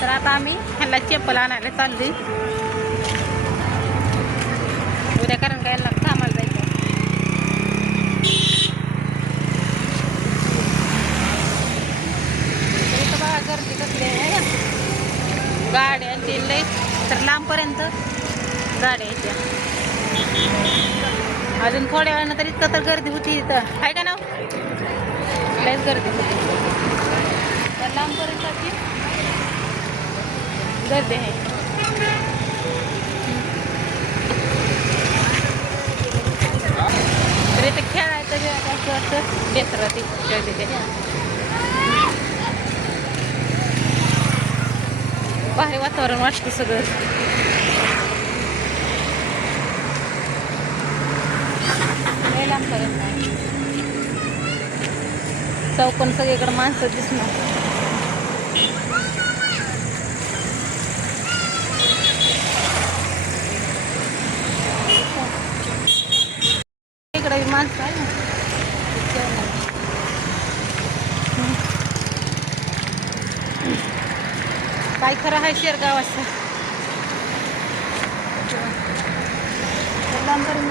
तर आता आम्ही ह्याला चप्पल आणायला चालली उद्या, कारण काय कामाला जायचं. इथं बघा गर्दी कसली आहे ना, गाड्या ते लय तर लांबपर्यंत गाड्या येत्या. अजून थोड्या वेळानं तर इतकं तर गर्दी होती इथं, आहे का ना, लयच गर्दी होती तर लांबपर्यंत अशी गर्दी आहे. तर इथं खेळायचं असं असं बेसरा ते खेळते ते भारी वातावरण वाटतं सगळं. लय लांबपर्यंत आहे चौकन, सगळीकडे माणसं दिसणार. इकडे माणसं आहे ना, काय खरं आहे शेरगावाचं. लांबपर्यंत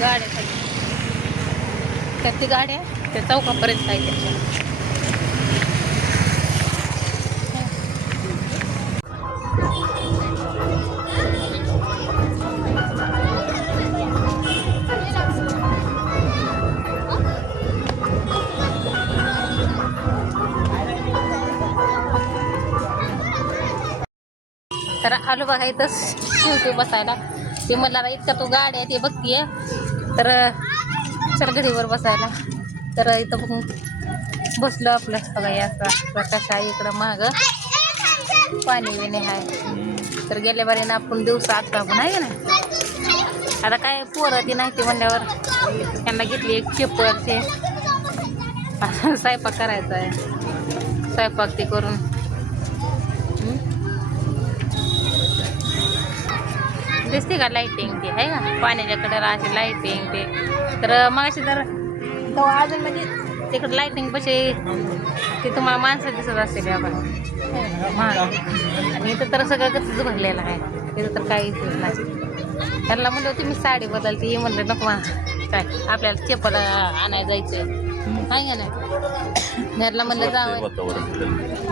गाड्या त्याची गाड्या त्या चौकापर्यंत आहे त्याच्या. तर आलो बघा इथं शिवते बसायला. ते मला इतका तो गाड्या ते बघतीये तर चल घडीवर बसायला. तर इथं बघून बसलो आपलं बघा असं प्रकाश आहे इकडं माग पाणी बिणी आहे. तर गेल्या बारीनं आपण दिवसा आता पण आहे ना, आता काय पोरं ती नाही ते म्हणल्यावर त्यांना घेतली एक चप्पल ते स्वयंपाक करायचा आहे. स्वयंपाक ते करून दिसते का लाईटिंग ते आहे का पाण्याच्या कडेला अशी लाईटिंग ते. तर मागाशी तर अजून म्हणजे तिकडे लाईटिंग पशी ते तुम्हाला माणसं दिसत असतील आपण आणि इथं तर सगळं कसंच भरलेलं आहे. तिथं तर काहीच नाही. त्यांना म्हणलं होती मी साडी बदलते, हे म्हणलं नको काय आपल्याला चप्पल आणायला जायचं आहे का नाही. घरला म्हणलं जावं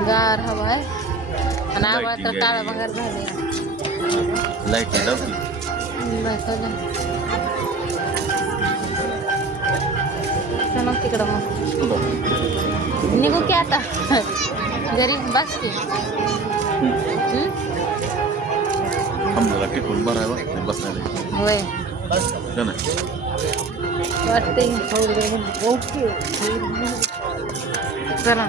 गार हवा आहे आणि आवाज तर काळा बघार झाले. चला तिकडं मग निघू की आता घरी बस की. होय वाटते. चला